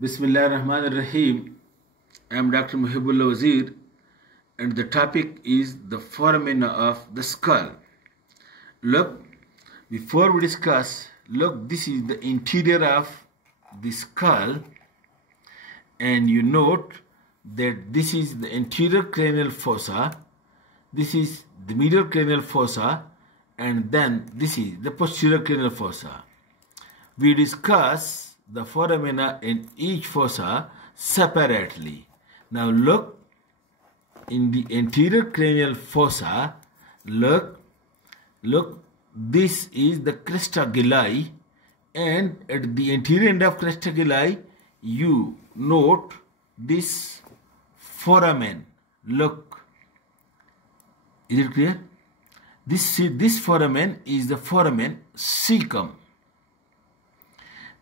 Bismillahirrahmanirrahim. I am Dr. Mohibullah Wazir, and the topic is the foramina of the skull. Look, before we discuss, look, this is the interior of the skull, and you note that this is the anterior cranial fossa, this is the medial cranial fossa, and then this is the posterior cranial fossa. We discuss the foramina in each fossa separately. Now look, in the anterior cranial fossa, look, this is the crista galli, and at the anterior end of crista galli, you note this foramen. Look, is it clear? This foramen is the foramen cecum.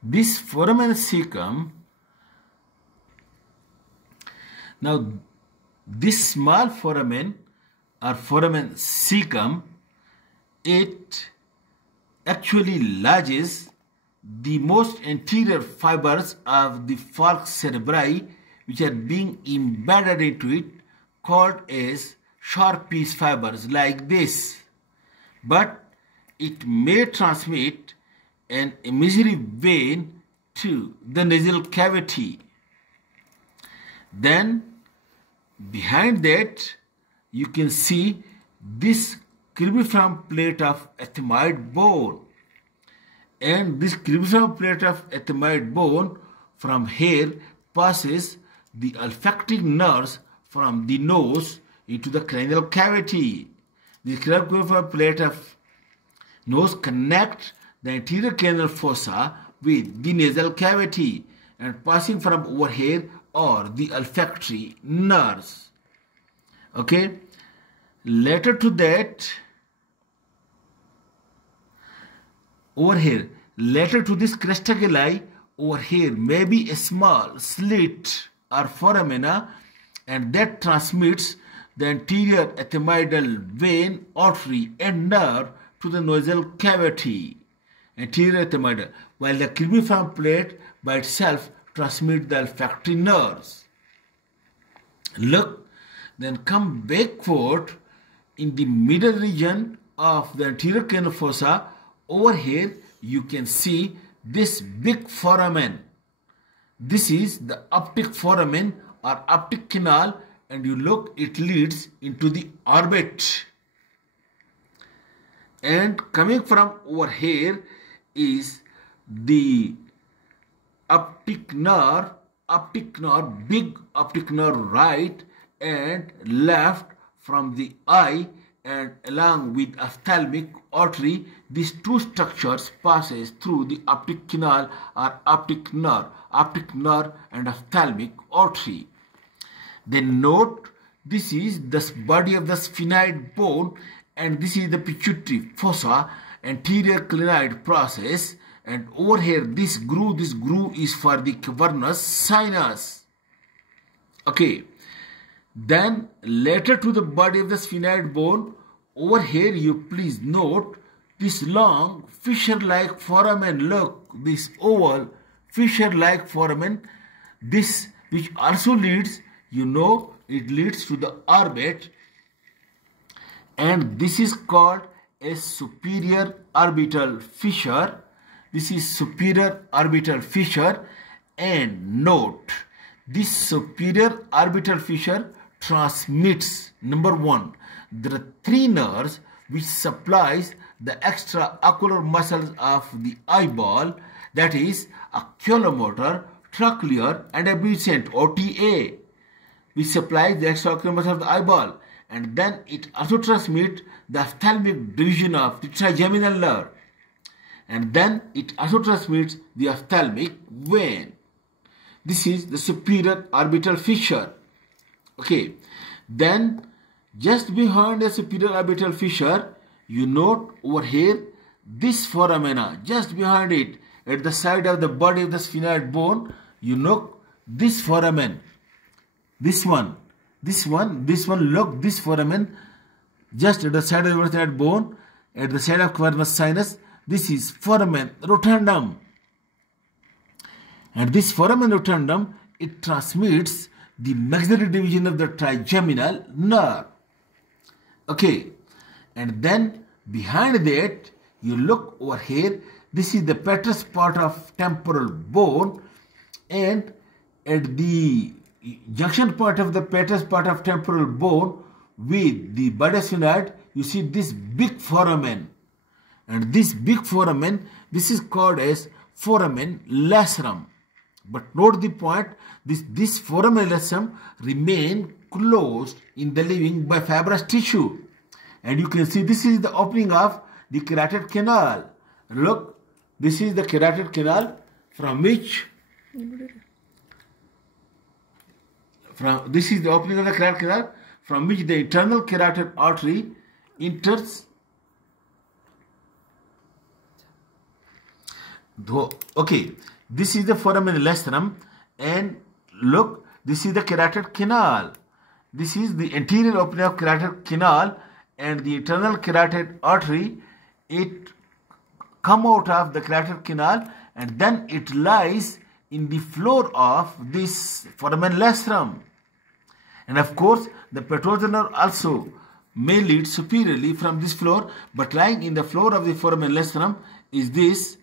This foramen cecum, now this small foramen or foramen cecum, it actually lodges the most anterior fibers of the falx cerebri, which are being embedded into it, called as sharp piece fibers like this. But it may transmit an imaginary vein to the nasal cavity. Then behind that you can see this cribriform plate of ethmoid bone, and this cribriform plate of ethmoid bone from here passes the olfactory nerves from the nose into the cranial cavity. The cribriform plate of nose connects the anterior cranial fossa with the nasal cavity, and passing from over here are the olfactory nerves. Okay, later to that, over here, later to this crista galli, over here may be a small slit or foramina, and that transmits the anterior ethmoidal vein, artery and nerve to the nasal cavity, anterior ethmoidal, while the cribriform plate by itself transmits the olfactory nerves. Look, then come backward in the middle region of the anterior cranial fossa. Over here you can see this big foramen. This is the optic foramen or optic canal, and you look, it leads into the orbit. And coming from over here is the optic nerve, big optic nerve right and left from the eye, and along with ophthalmic artery, these two structures passes through the optic canal or optic nerve and ophthalmic artery. Then note, this is the body of the sphenoid bone, and this is the pituitary fossa, anterior clinoid process, and over here this groove is for the cavernous sinus. Okay, then later to the body of the sphenoid bone, over here you please note this long fissure-like foramen. Look, this oval fissure-like foramen, this which also leads, you know, it leads to the orbit, and this is called a superior orbital fissure. This is superior orbital fissure, and note, this superior orbital fissure transmits, number one, there are three nerves which supplies the extraocular muscles of the eyeball, that is oculomotor, trochlear and abducent, OTA, which supplies the extraocular muscles of the eyeball. And then it also transmits the ophthalmic division of the trigeminal nerve, and then it also transmits the ophthalmic vein. This is the superior orbital fissure. Okay, then just behind the superior orbital fissure, you note over here this foramina, just behind it at the side of the body of the sphenoid bone, you note this foramen, this one, look, this foramen just at the side of the sphenoid bone, at the side of cavernous sinus, this is foramen rotundum. And this foramen rotundum, it transmits the maxillary division of the trigeminal nerve. Okay, and then behind that, you look over here, this is the petrous part of temporal bone, and at the junction point of the petrous part of temporal bone with the body sphenoid, you see this big foramen. And this big foramen, this is called as foramen lacerum. But note the point, this foramen lacerum remain closed in the living by fibrous tissue. And you can see this is the opening of the carotid canal. Look, this is the carotid canal from which this is the opening of the carotid canal from which the internal carotid artery enters. Okay, this is the foramen lacerum, and look, this is the carotid canal. This is the anterior opening of carotid canal, and the internal carotid artery, it come out of the carotid canal, and then it lies in the floor of this foramen lacerum. And of course, the petrosal nerve also may lead superiorly from this floor, but lying in the floor of the foramen lacerum is this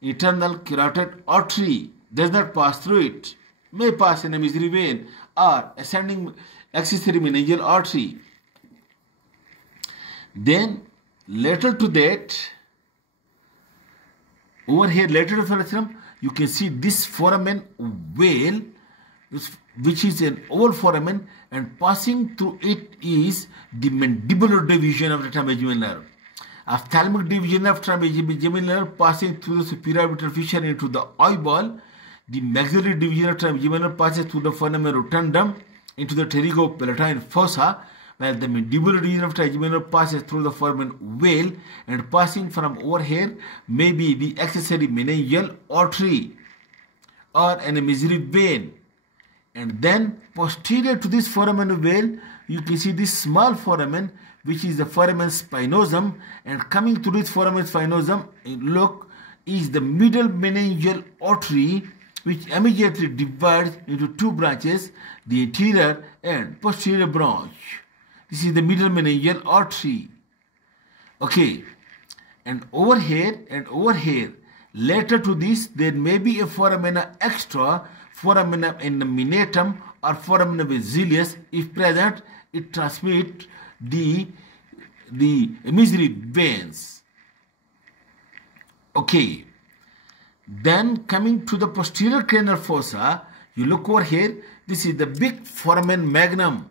internal carotid artery. Does not pass through it. May pass in a mesenteric vein or ascending accessory meningeal artery. Then lateral to that, over here lateral to the lacerum, you can see this foramen veil, which is an oval foramen, and passing through it is the mandibular division of the trigeminal nerve. Ophthalmic division of trigeminal nerve passing through the superior orbital fissure into the eyeball. The maxillary division of trigeminal nerve passes through the foramen rotundum into the pterygopalatine fossa, while the mandibular division of trigeminal nerve passes through the foramen veil, and passing from over here may be the accessory meningeal artery or an mesenteric vein. And then posterior to this foramen veil, you can see this small foramen, which is the foramen spinosum, and coming through this foramen spinosum, look, is the middle meningeal artery, which immediately divides into two branches, the anterior and posterior branch. This is the middle meningeal artery. Okay, and over here, later to this, there may be a foramina extra, foramina innominatum or foramina vesilis. If present, it transmits the mesenteric veins. Okay, then coming to the posterior cranial fossa, you look over here, this is the big foramen magnum,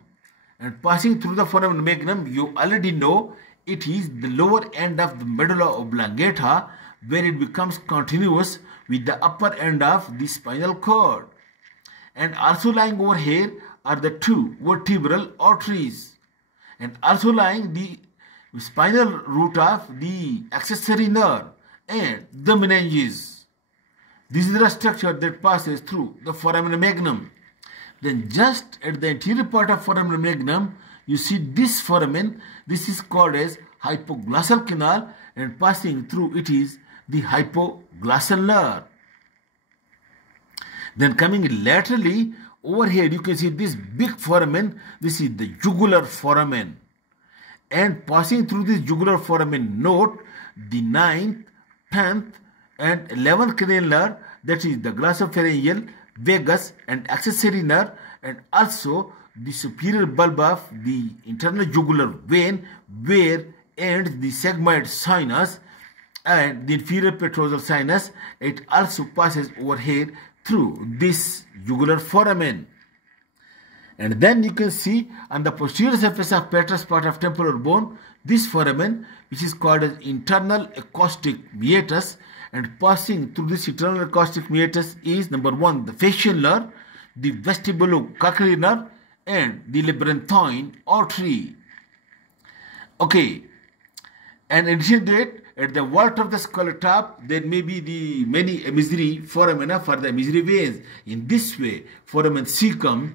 and passing through the foramen magnum, you already know it is the lower end of the medulla oblongata, where it becomes continuous with the upper end of the spinal cord. And also lying over here are the two vertebral arteries, and also lying the spinal root of the accessory nerve and the meninges. This is the structure that passes through the foramen magnum. Then just at the anterior part of foramen magnum, you see this foramen. This is called as hypoglossal canal, and passing through it is the hypoglossal nerve. Then coming laterally, over here you can see this big foramen. This is the jugular foramen, and passing through this jugular foramen, note the 9th, 10th and 11th cranial nerve, that is the glossopharyngeal, vagus and accessory nerve, and also the superior bulb of the internal jugular vein, where ends the sigmoid sinus and the inferior petrosal sinus. It also passes over here through this jugular foramen. And then you can see on the posterior surface of petrous part of temporal bone, this foramen, which is called as internal acoustic meatus, and passing through this internal acoustic meatus is number 1 the facial nerve, the vestibulocochlear nerve, and the labyrinthine artery. Okay, and in addition to that, at the vault of the skull top, there may be the many mesenteric foramina for the mesenteric veins. In this way, foramen cecum,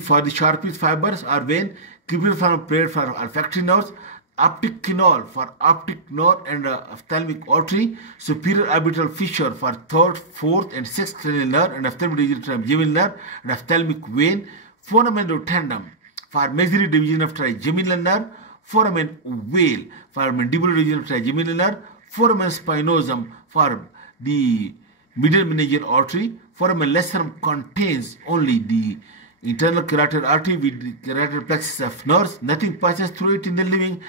for the sharpest fibers are vein, cribulum for olfactory nerves, optic canal for optic nerve and ophthalmic artery, superior orbital fissure for third, fourth, and sixth cranial nerve and ophthalmic division of trigeminal nerve and ophthalmic vein, foramen rotundum for maxillary division of trigeminal nerve, foramen ovale for mandibular division of trigeminal nerve, foramen spinosum for the medial meningeal artery, foramen lacerum contains only the internal carotid artery with the carotid plexus of nerves. Nothing passes through it in the living.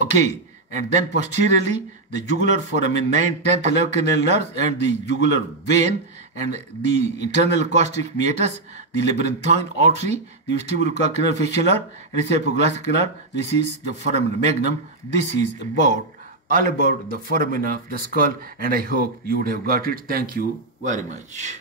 Okay, and then posteriorly the jugular foramen 9, 10th, 11th cranial nerves and the jugular vein and the internal acoustic meatus, the labyrinthine artery, the vestibulocardial facial nerve and the hypoglossal nerve. This is the foramen magnum. This is all about the foramina of the skull, and I hope you would have got it. Thank you very much.